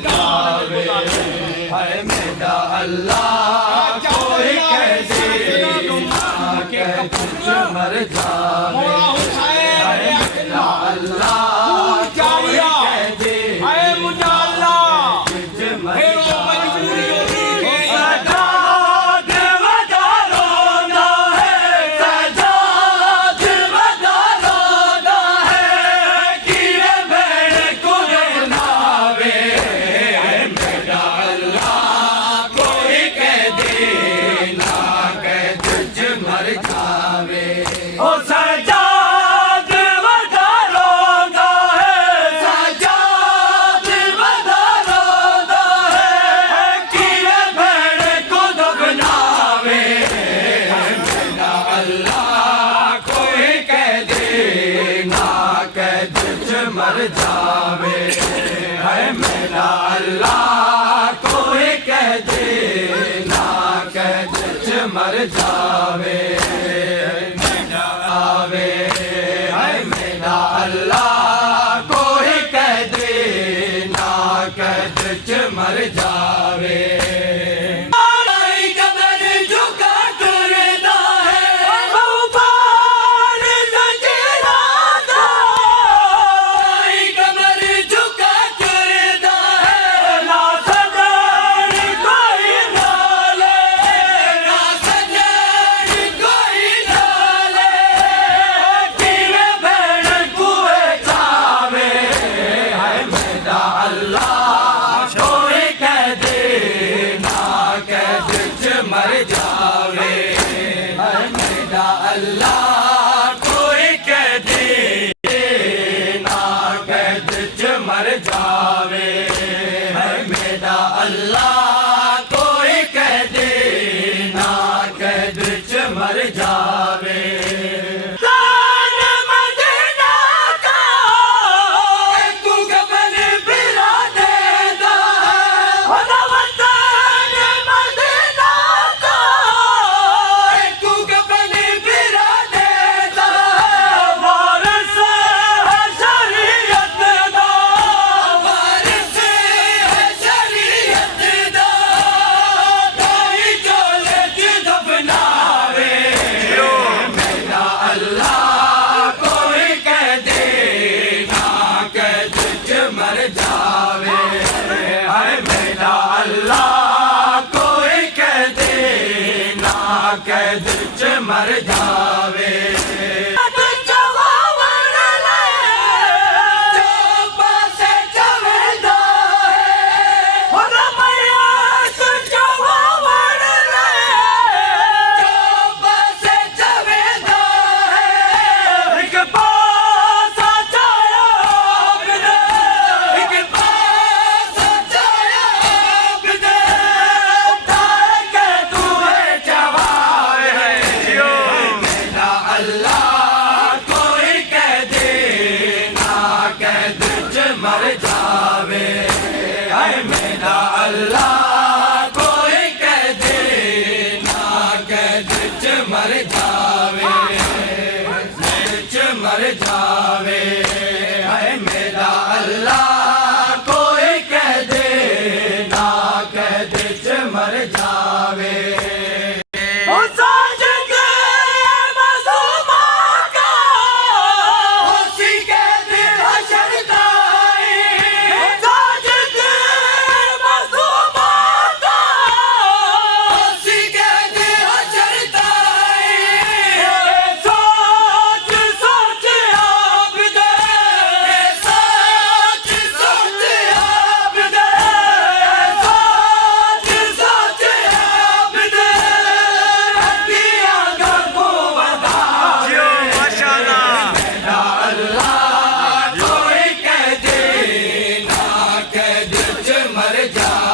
जावे। हाय मेरा अल्लाह कोई कह दे के कुछ मर जावे। हाय मेरा अल्लाह कोई कह दे कुछ मर जावे। ओ सजाद वदा रोंदा है, सजाद वदा रोंदा है, कीरे भेड़ को दफनावे। मेरा अल्लाह कोई कह दे ना कैद च मर जावे। है मेरा अल्लाह कोई कह दे ना कैद च मर जावे। अल्लाह कोई कह दे ना कैद च मर जावे। कबर झुका टुरदा है, कबर झुका टुरदा है, ना सजन कोई नाले, ना सजन कोई नाले, कीरे भेड़ कुए जावे। हाय मेरा अल्लाह कोई कह दे ना कैद च मर जावे। हाय मेरा अल्लाह कोई कह दे ना कैद च मर जावे। हाय मेरा अल्लाह कोई कह दे ना कैद च मर जावे। मर जावे। हाय मेरा अल्लाह कोई कह दे ना कैद च मर जावे। मर जावे। हाय मेरा अल्लाह कोई कह दे ना कैद च मर जावे। च मर जावे। हाय मेरा अल्लाह कोई कह दे ना कैद च मर जावे। मर जा।